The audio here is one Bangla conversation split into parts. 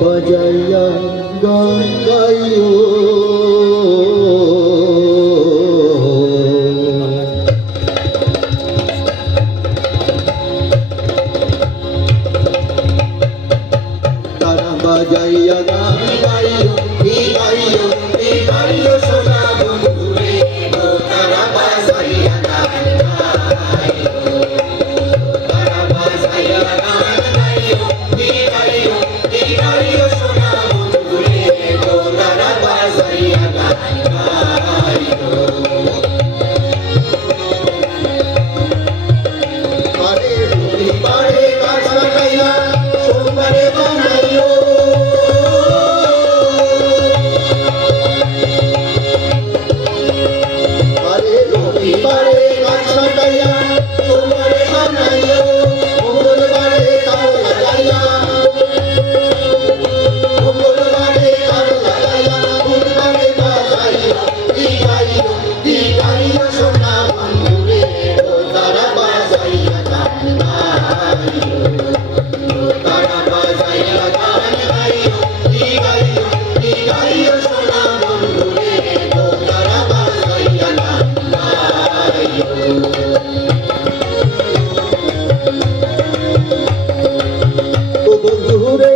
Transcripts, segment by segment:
বাজাইয়া গান গাইও তারা বাজাইয়া গান গাইও গাইও গাইও সোনা বন্ধুরে তারা বাজাইয়া গান গাইও তারা বাজাইয়া গান গাইও গাইও গাইও সোনা বন্ধুরে তারা বাজাইয়া গান গাইও আরে রবিবারে গাছ লাগাইয়া সোমবারে বানাইও আরে রবিবারে গাছ লাগাইয়া সোমবারে বানাইও মঙ্গলবারে তাও লাগাইয়া মঙ্গলবারে তাও লাগাইয়া বুধবারে বাজাইও গাইও গাইও সোনা বন্ধুরে তারা বাজাইয়া গান গাইও তারা বাজাইয়া গান গাইও গাইও গাইও সোনা বন্ধুরে তারা বাজাইয়া গান গাইও ও বন্ধুরে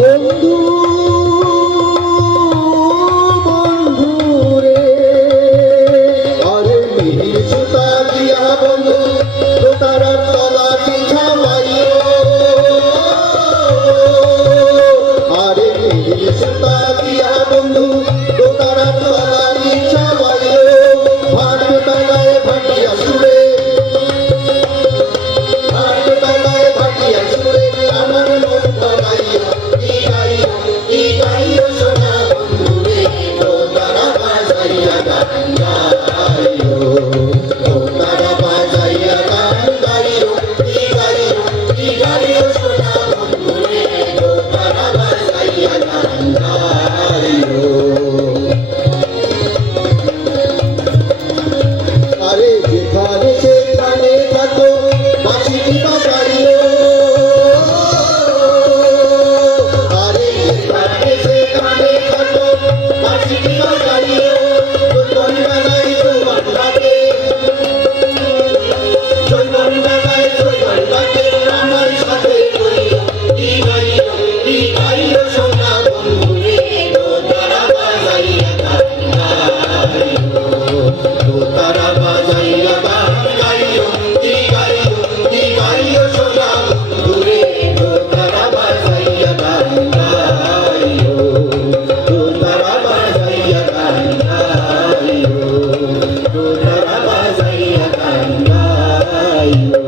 বন্ধু বন্ধুরে আরে মিহির সুতা দিয়া বন্ধু তারা তলা ছাওয়াইও আরে মিহির সুতা দিয়া বন্ধু তারা তলা ছাওয়াইও ভাট বেলায় ভাটিয়া সুরে ভাট বেলায় ভাটিয়া সুরে আমার মন ভরাইও গাইও গাইও সোনা বন্ধুরে তারা বাজাইয়া গান গাইও তারা বাজাইয়া গান গাইও গাইও গাইও সোনা বন্ধুরে তারা বাজাইয়া গান গাইও আরে যেখানে সেখানে থাকো বাঁশিটি বাজাইও আরে যেখানে সেখানে থাকো বাঁশিটি বাজাইও জৈবন বেলায় জৈবন লাগে জৈবন বেলায় জৈবন লাগে আমার সাথে করিও গাইও গাইও সোনা বন্ধুরে তারা বাজাইয়া গান গাইও তারা বাজাইয়া গান গাইও গাইও গাইও সোনা বন্ধুরে তারা বাজাইয়া গান গাইও তারা বাজাইয়া গান গাইও তারা বাজাইয়া গান গাইও